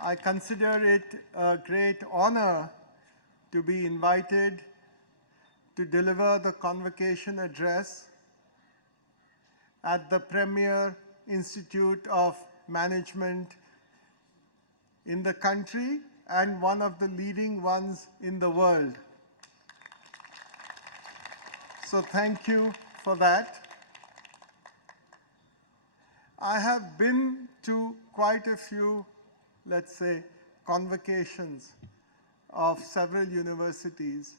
I consider it a great honor to be invited to deliver the convocation address at the premier institute of management in the country and one of the leading ones in the world. So thank you for that. I have been to quite a few, let's say, convocations of several universities,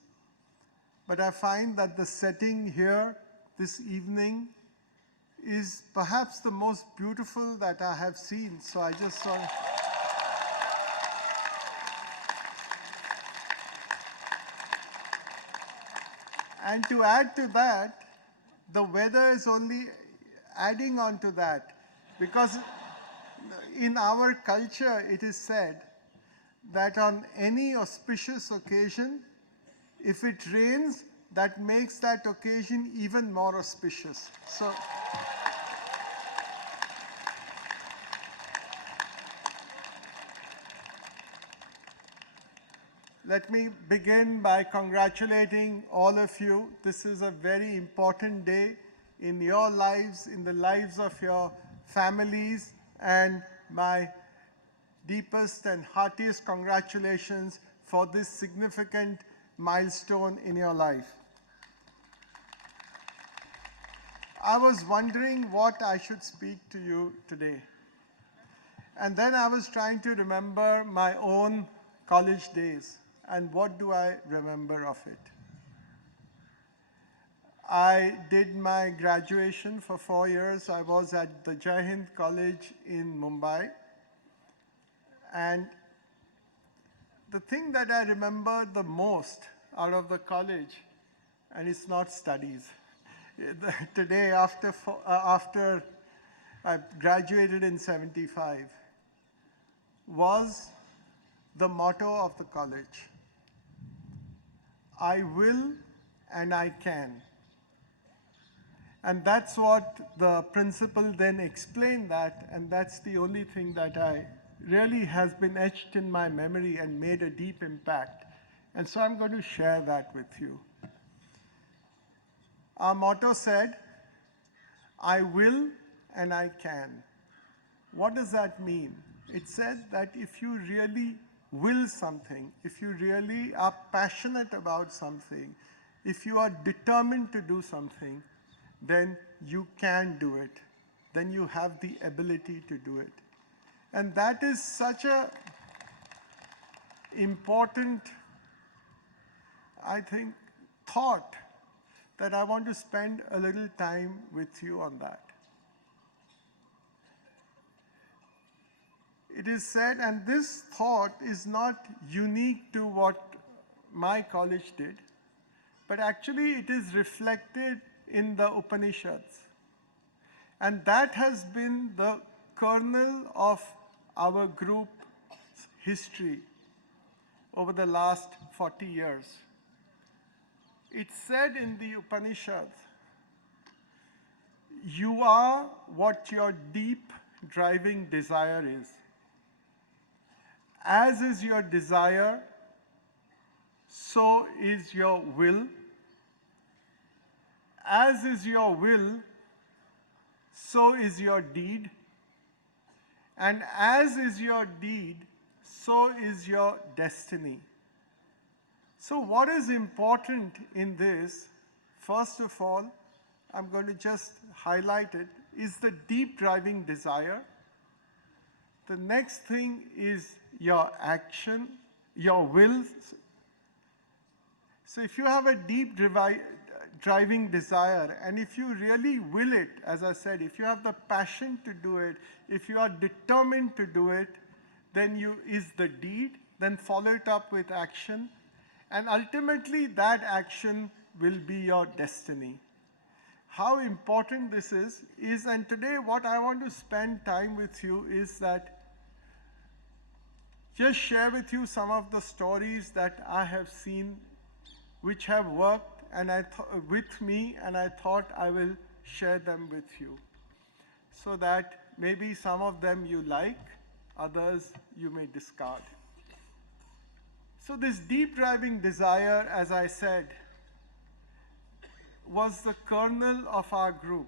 but I find that the setting here this evening is perhaps the most beautiful that I have seen. So I just saw. And to add to that, the weather is only adding on to that, because in our culture it is said that on any auspicious occasion, if it rains, that makes that occasion even more auspicious. So, let me begin by congratulating all of you. This is a very important day in your lives, in the lives of your families, and my deepest and heartiest congratulations for this significant milestone in your life. I was wondering what I should speak to you today. And then I was trying to remember my own college days. And what do I remember of it? I did my graduation for 4 years. I was at the Jai Hind College in Mumbai. And the thing that I remember the most out of the college, and it's not studies. Today, after I graduated in '75, was the motto of the college. I will and I can. And that's what the principal then explained that, and that's the only thing that really has been etched in my memory and made a deep impact. And so I'm going to share that with you. Our motto said, I will and I can. What does that mean? It said that if you really will something, if you really are passionate about something, if you are determined to do something, then you can do it. Then you have the ability to do it. And that is such a important, I think, thought that I want to spend a little time with you on that. It is said, and this thought is not unique to what my college did, but actually it is reflected in the Upanishads. And that has been the kernel of our group's history over the last 40 years. It's said in the Upanishads, you are what your deep driving desire is. As is your desire, so is your will. As is your will, so is your deed. And as is your deed, so is your destiny. So what is important in this, first of all, I'm going to just highlight it, is the deep driving desire. The next thing is your action, your will. So if you have a deep driving desire, and if you really will it, as I said, if you have the passion to do it, if you are determined to do it, then is the deed, then follow it up with action, and ultimately that action will be your destiny. How important this is, and today what I want to spend time with you is that just share with you some of the stories that I have seen which have worked with me, and I thought I will share them with you so that maybe some of them you like, others you may discard. So this deep driving desire, as I said, was the kernel of our group.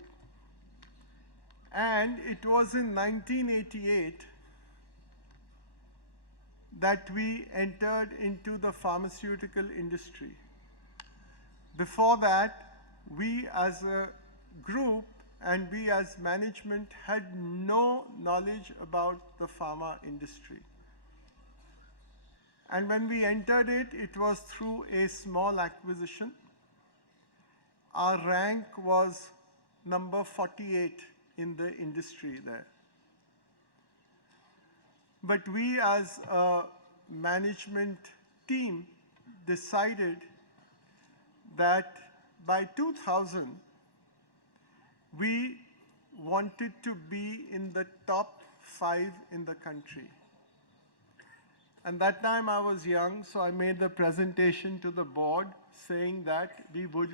And it was in 1988 that we entered into the pharmaceutical industry. Before that, we as a group and we as management had no knowledge about the pharma industry. And when we entered it, it was through a small acquisition. Our rank was number 48 in the industry there. But we as a management team decided that by 2000, we wanted to be in the top 5 in the country. And that time I was young, so I made the presentation to the board saying that we would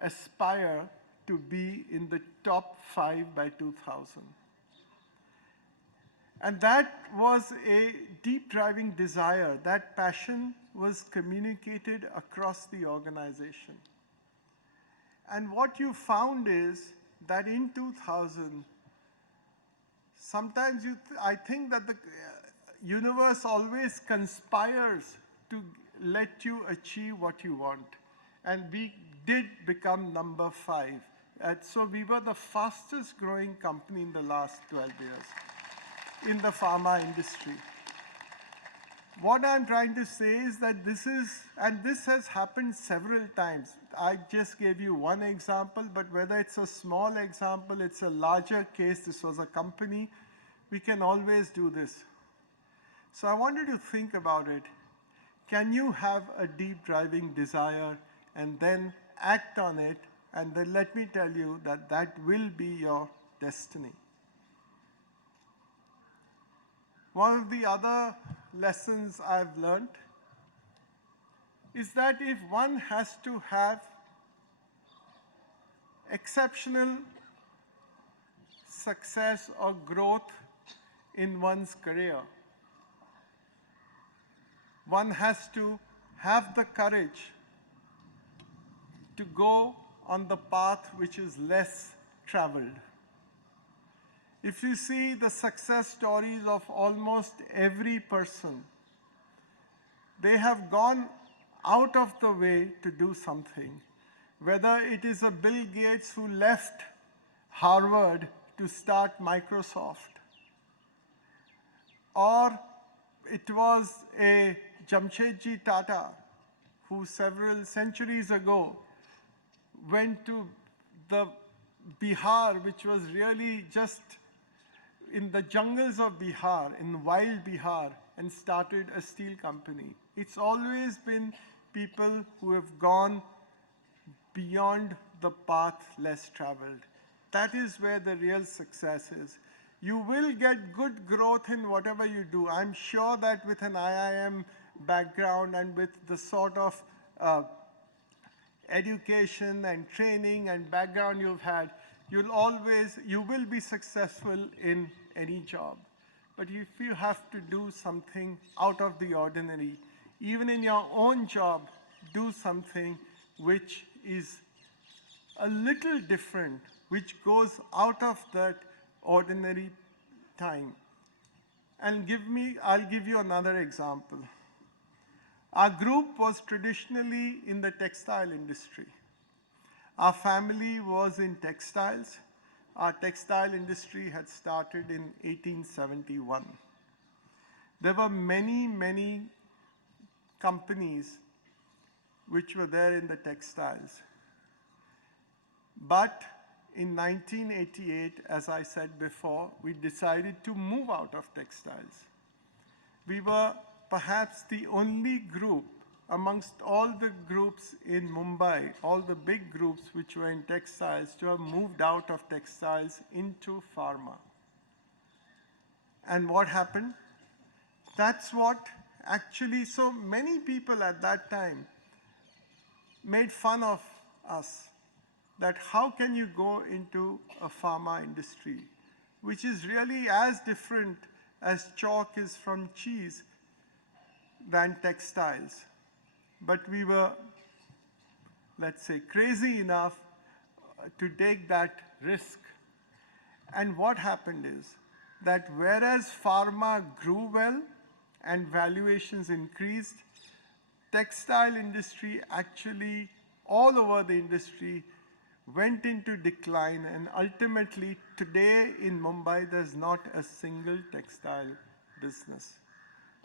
aspire to be in the top 5 by 2000. And that was a deep driving desire. That passion was communicated across the organization. And what you found is that in 2000, sometimes I think that the universe always conspires to let you achieve what you want. And we did become number 5. So we were the fastest growing company in the last 12 years in the pharma industry. What I'm trying to say is that this has happened several times. I just gave you one example, but whether it's a small example, it's a larger case, this was a company, we can always do this. So I want you to think about it. Can you have a deep driving desire and then act on it, and then let me tell you that that will be your destiny. One of the other lessons I've learned is that if one has to have exceptional success or growth in one's career, one has to have the courage to go on the path which is less traveled. If you see the success stories of almost every person, they have gone out of the way to do something. Whether it is a Bill Gates who left Harvard to start Microsoft, or it was a Jamshedji Tata who several centuries ago went to the Bihar, which was really just in the jungles of Bihar, in wild Bihar, and started a steel company. It's always been people who have gone beyond the path less traveled. That is where the real success is. You will get good growth in whatever you do. I'm sure that with an IIM background and with the sort of education and training and background you've had, you will be successful in any job. But if you have to do something out of the ordinary, even in your own job, do something which is a little different, which goes out of that ordinary time. And I'll give you another example. Our group was traditionally in the textile industry. Our family was in textiles. Our textile industry had started in 1871. There were many, many companies which were there in the textiles. But in 1988, as I said before, we decided to move out of textiles. We were perhaps the only group amongst all the groups in Mumbai, all the big groups which were in textiles, to have moved out of textiles into pharma. And what happened? That's what actually, so many people at that time made fun of us, that how can you go into a pharma industry, which is really as different as chalk is from cheese than textiles. But we were, let's say, crazy enough to take that risk. And what happened is that whereas pharma grew well and valuations increased, textile industry actually, all over the industry, went into decline, and ultimately today in Mumbai there's not a single textile business.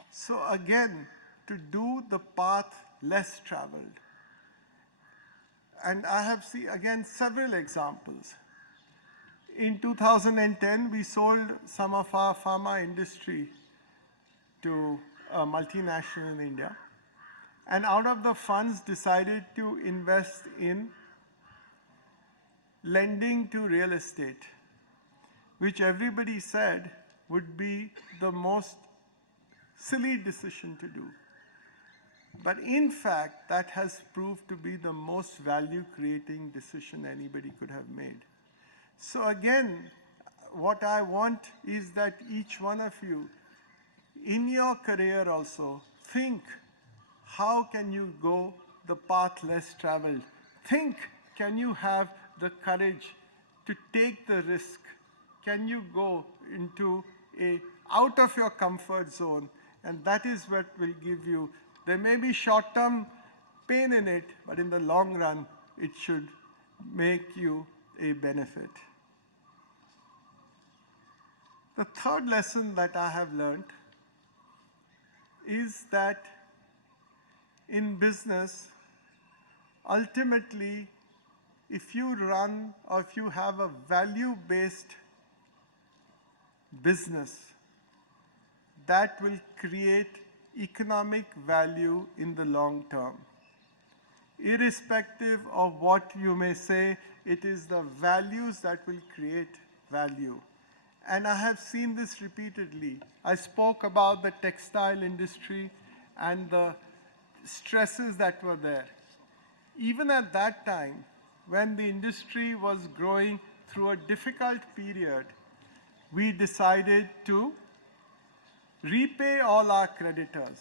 So again, to do the path less traveled. And I have seen, again, several examples. In 2010, we sold some of our pharma industry to a multinational in India. And out of the funds, decided to invest in lending to real estate, which everybody said would be the most silly decision to do. But in fact, that has proved to be the most value-creating decision anybody could have made. So again, what I want is that each one of you, in your career also, think, how can you go the path less traveled? Think, can you have the courage to take the risk? Can you go into out of your comfort zone? And that is what will give you, there may be short-term pain in it, but in the long run, it should make you a benefit. The third lesson that I have learned is that in business, ultimately, if you run or if you have a value-based business, that will create economic value in the long term. Irrespective of what you may say, it is the values that will create value. And I have seen this repeatedly. I spoke about the textile industry and the stresses that were there. Even at that time, when the industry was growing through a difficult period, we decided to repay all our creditors.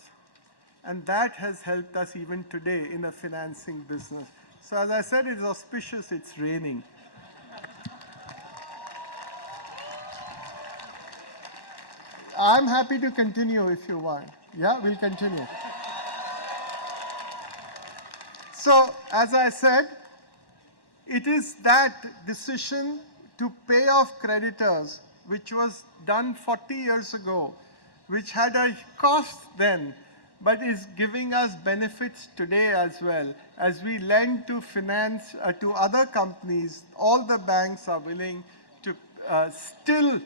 And that has helped us even today in the financing business. So as I said, it's auspicious, it's raining. I'm happy to continue if you want. Yeah, we'll continue. So, as I said, it is that decision to pay off creditors, which was done 40 years ago, which had a cost then, but is giving us benefits today as well. As we lend to finance to other companies, all the banks are willing to still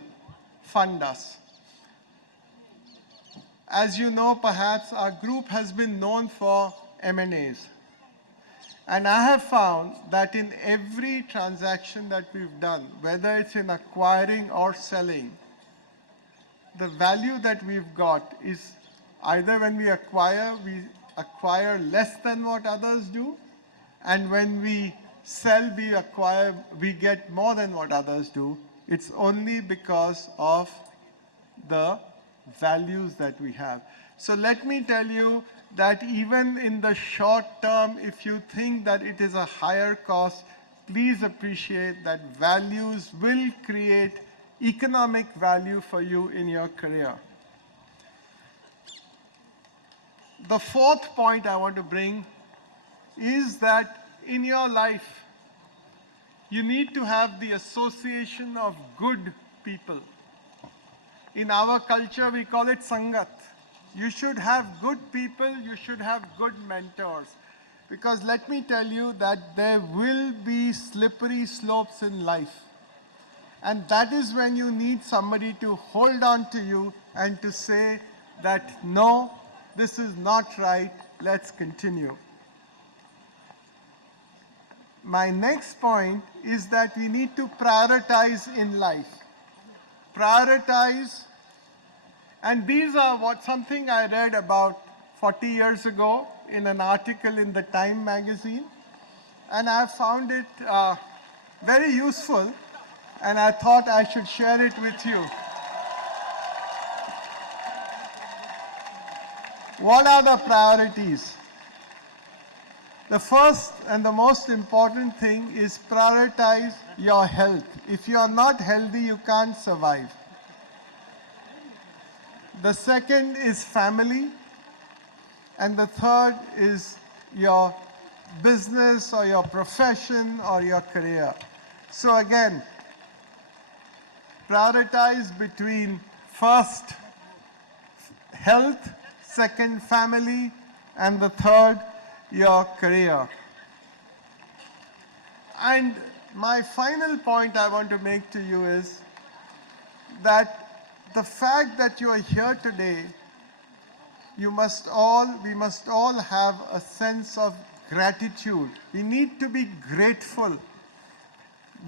fund us. As you know, perhaps, our group has been known for M&As. And I have found that in every transaction that we've done, whether it's in acquiring or selling, the value that we've got is either when we acquire less than what others do, and when we sell, we get more than what others do. It's only because of the values that we have. So let me tell you that even in the short term, if you think that it is a higher cost, please appreciate that values will create economic value for you in your career. The fourth point I want to bring is that in your life, you need to have the association of good people. In our culture, we call it Sangat. You should have good people, you should have good mentors. Because let me tell you that there will be slippery slopes in life. And that is when you need somebody to hold on to you and to say that, no, this is not right, let's continue. My next point is that we need to prioritize in life. Prioritize, and these are something I read about 40 years ago in an article in the Time magazine, and I found it very useful, and I thought I should share it with you. What are the priorities? The first and the most important thing is prioritize your health. If you are not healthy, you can't survive. The second is family. And the third is your business or your profession or your career. So again, prioritize between first health, second family, and the third your career. And my final point I want to make to you is that the fact that you are here today, we must all have a sense of gratitude. We need to be grateful.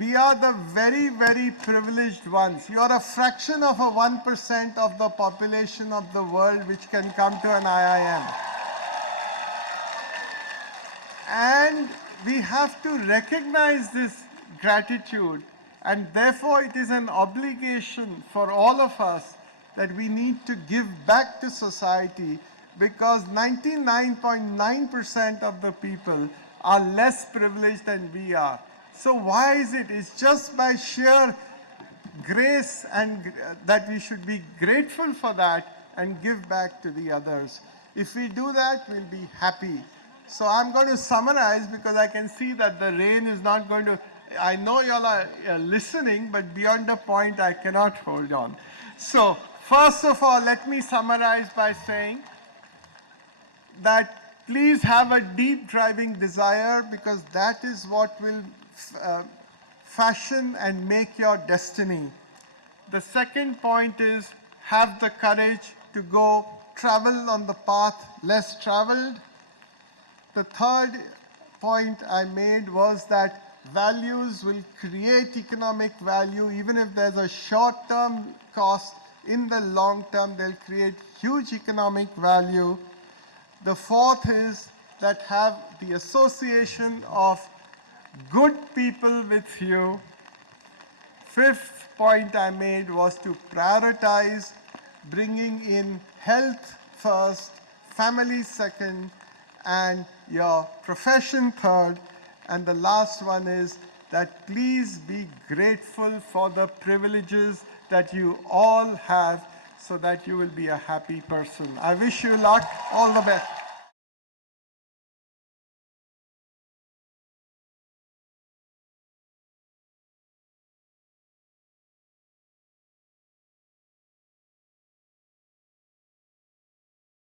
We are the very, very privileged ones. You are a fraction of 1% of the population of the world which can come to an IIM. And we have to recognize this gratitude, and therefore it is an obligation for all of us that we need to give back to society, because 99.9% of the people are less privileged than we are. So why is it? It's just by sheer grace and that we should be grateful for that and give back to the others. If we do that, we'll be happy. So I'm going to summarize because I can see that the rain is not going to, I know you all are listening, but beyond a point I cannot hold on. So first of all, let me summarize by saying that please have a deep driving desire, because that is what will fashion and make your destiny. The second point is have the courage to go travel on the path less traveled. The third point I made was that values will create economic value. Even if there's a short-term cost, in the long term they'll create huge economic value. The fourth is that have the association of good people with you. Fifth point I made was to prioritize bringing in health first, family second, and your profession third. And the last one is that please be grateful for the privileges that you all have, so that you will be a happy person. I wish you luck. All the best.